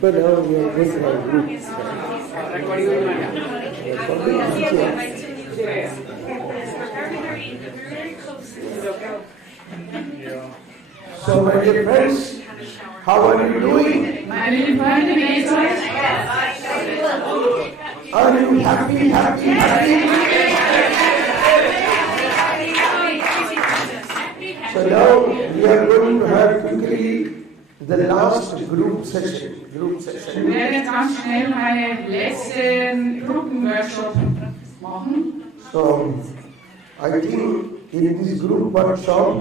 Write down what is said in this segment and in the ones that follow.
But now we are going to have groups. So, my dear friends, how are you doing? Meine lieben Freunde, wie geht's euch? Are you happy? So now we are going to have quickly the last group session. Wir werden jetzt ganz schnell meine letzten Gruppenworkshop machen. So I think in this group workshop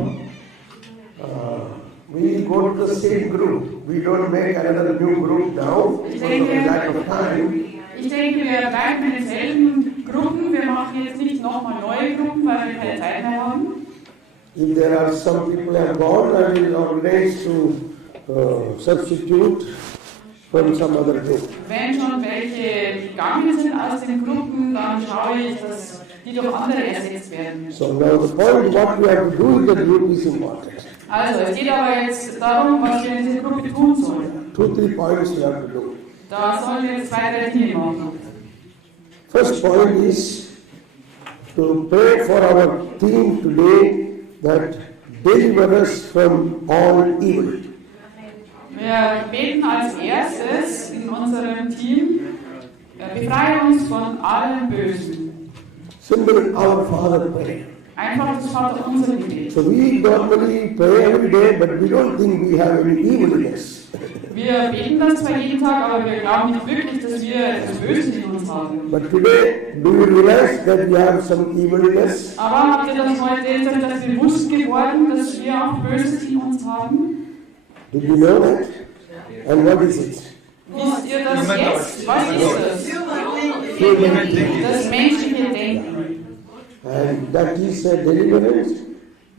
we go to the same group. We don't make another new group now because of the lack of time. Ich denke, wir bleiben in denselben Gruppen. Wir machen jetzt nicht nochmal neue Gruppen, weil wir keine Zeit mehr haben. If there are some people who have gone, I will organize to substitute from some other group. Wenn schon welche gegangen sind aus den Gruppen, dann schaue ich, dass die durch andere ersetzt werden. So now the point what we have to do in the group is important. Also, es geht aber jetzt darum, was wir in dieser Gruppe tun sollen. 2-3 points we have to do. Da sollen wir jetzt 2-3 Dinge machen. First point is to pray for our team today that deliver us from all evil. Wir beten als erstes in unserem Team, befreie uns von allem Bösen. Simple our Father prayer. Einfach das Vaterunser Gebet. So we normally pray every day, but we don't think we have any evilness. Wir beten das zwar jeden Tag, aber wir glauben nicht wirklich, dass wir etwas Böses in uns haben. But today, do you realize that we have some evilness? Aber habt ihr das heute etwas bewusst geworden, dass wir auch Böses in uns haben? Did you know that? And what is it? Wisst ihr das jetzt? Was ist das? Das menschliche Denken. And that is a deliverance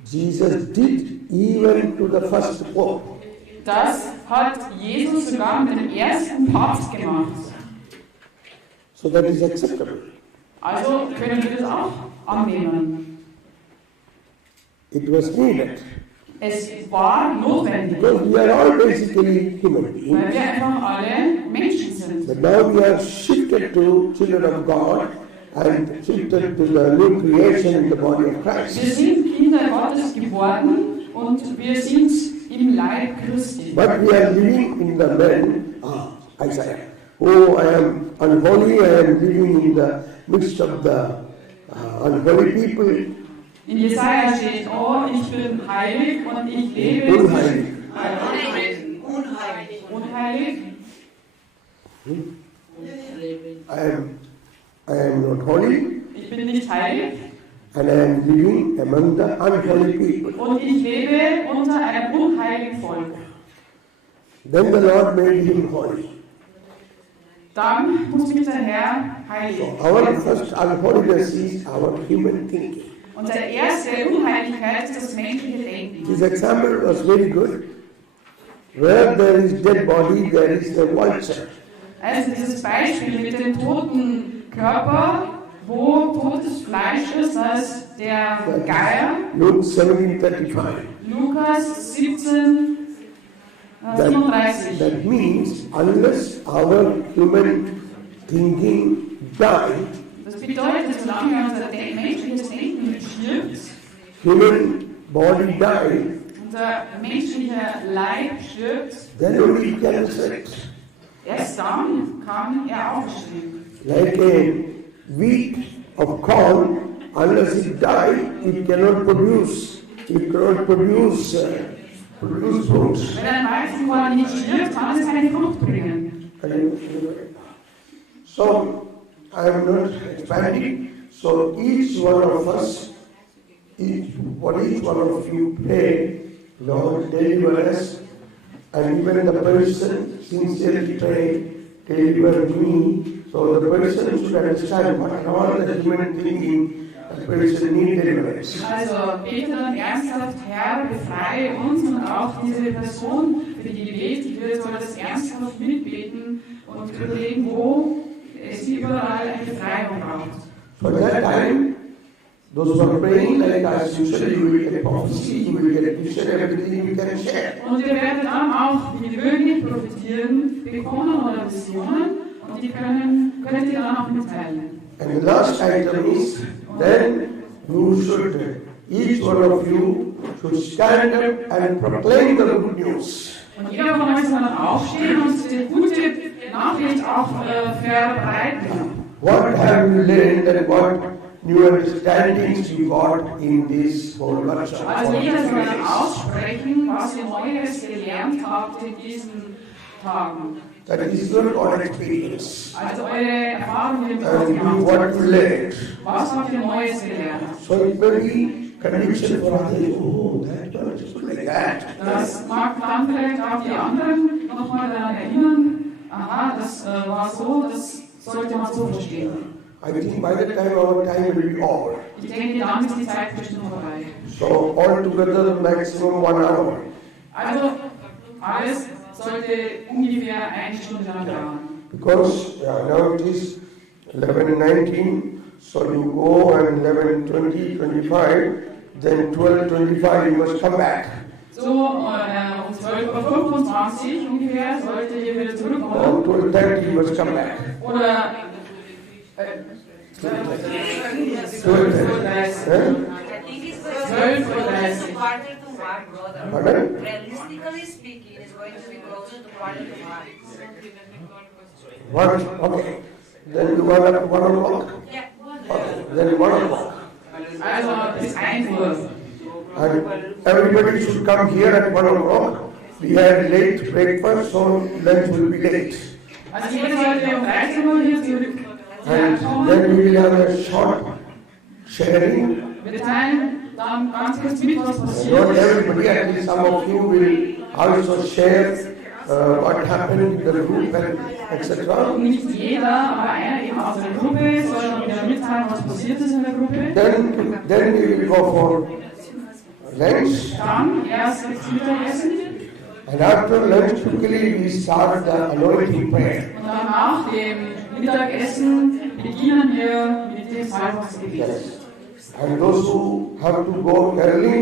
Jesus did even to the first pope. Das hat Jesus sogar mit dem ersten Papst gemacht. So that is acceptable. Also können wir das auch annehmen. It was needed. Es war notwendig, Because we are all basically human weil beings. wir einfach alle Menschen sind. But now we are shifted to children of God and shifted to the new creation in the body of Wir Christ. sind Kinder Gottes geworden und wir sind im Leib Christi. But we are living in the man, Isaiah. Oh, I am unholy, I am living in the midst of the unholy people. In Jesaja steht, oh, ich bin heilig und ich lebe Unheilig. unheilig. I am not holy, Ich bin nicht heilig and I am living among the unholy people. und ich lebe unter einem unheiligen Volk. Then the Lord made him holy. Dann muss mich der Herr heiligen. Our first unholiness is our human thinking. Unsere erste Unheiligkeit ist das menschliche Denken. This example was very good. Where there is dead body, there is a vulture. Also dieses Beispiel mit dem toten Körper, wo totes Fleisch ist, das ist der Geier. Luke 17:35. Lukas 17, 37. That means unless our human thinking died, Das bedeutet, solange unser menschliches Denken stirbt, human body died, unser menschlicher Leib stirbt, then only it can resurrect. erst dann kann er aufstehen. Like a wheat of corn, unless it died, it cannot produce. It cannot produce fruit. Wenn ein Weizenkorn nicht stirbt, kann es keine Frucht bringen. So, I am not expanding. So each one of us, each one of you pray, Lord, deliver us, and even the person sincerely pray, deliver me. So the person should understand what all the human thinking, the person needs deliverance. Also bete dann ernsthaft, Herr, befreie uns und auch diese Person, für die gebetet wird, soll das ernsthaft mitbeten und überlegen, wo es überall eine Befreiung braucht. So at that time, Those who are praying like us, usually you will get prophecy, you will get vision, everything you can share. Und ihr werdet dann auch wie gewöhnlich profitieren bekommen oder Visionen und die könnt ihr dann auch mitteilen. And the last item is, then you should, each one of you should stand up and proclaim the good news. Und jeder von euch soll dann aufstehen und die gute Nachricht auch verbreiten. What have you learned and what new understandings you got in this whole workshop? Also jeder soll dann aussprechen, was ihr Neues gelernt habt in diesen Tagen. That is your own experience. Also eure Erfahrungen, die ihr And you gemacht what habt. you learned. Was habt ihr Neues gelernt? So it may be conviction for others. Oh, that was just like that. Das mag dann vielleicht auch die anderen nochmal daran erinnern. Aha, das war so, das sollte man so verstehen. I think by the time our time will be over. Ich denke, dann ist die Zeit bestimmt vorbei. So altogether maximum 1 hour. Also alles sollte ungefähr 1 Stunde lang dauern. Because now it is 11:19, so you go and 11:20, 25, then 12:25 you must come back. So um 12:25 Uhr ungefähr solltet ihr wieder zurückkommen. Or 12:30 you must come back. Oder 12:30. 12:30 Uhr. Pardon? Realistically speaking, it's going to be closer to 1:45. What? Okay. Then you are at 1 o'clock. Yeah. Okay. Then 1 o'clock. Also bis 1 Uhr. And everybody should come here at 1 o'clock. We had late breakfast, so lunch will be late. Also jeder sollte um 13 Uhr hier And zurückkommen. then we will have a short sharing. Wir teilen dann ganz kurz mit, was Not passiert ist. everybody, at least some of you will also share what happened in the group and etc. Nicht jeder, aber einer eben aus der Gruppe soll dann wieder mitteilen, was passiert ist in der Gruppe. Then we will go for lunch. Dann erst das Mittagessen And after lunch, quickly we start the anointing prayer. und dann nach dem Mittagessen beginnen wir mit dem Salbungsgebet. Yes. And those who have to go early,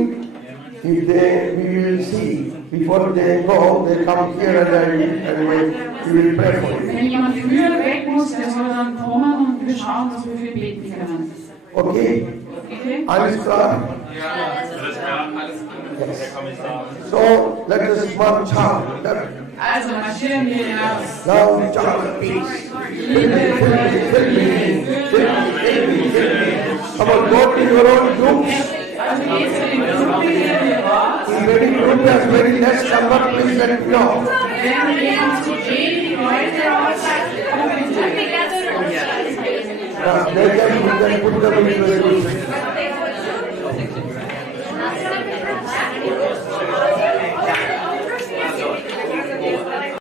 if we will see before they go, they come here and we will pray for you. Wenn jemand früher weg muss, der soll dann kommen und wir schauen, dass wir für ihn beten können. Okay? Okay? Alles klar? Yes. So let us march out. Also marschieren wir hinaus. Now John, peace. Come on, go to your own groups. Also geht zu den Gruppen, die ihr wart. If any group has very less number, please let me know. Wenn jemand zu wenig Leute aussagt, They can put them in the group.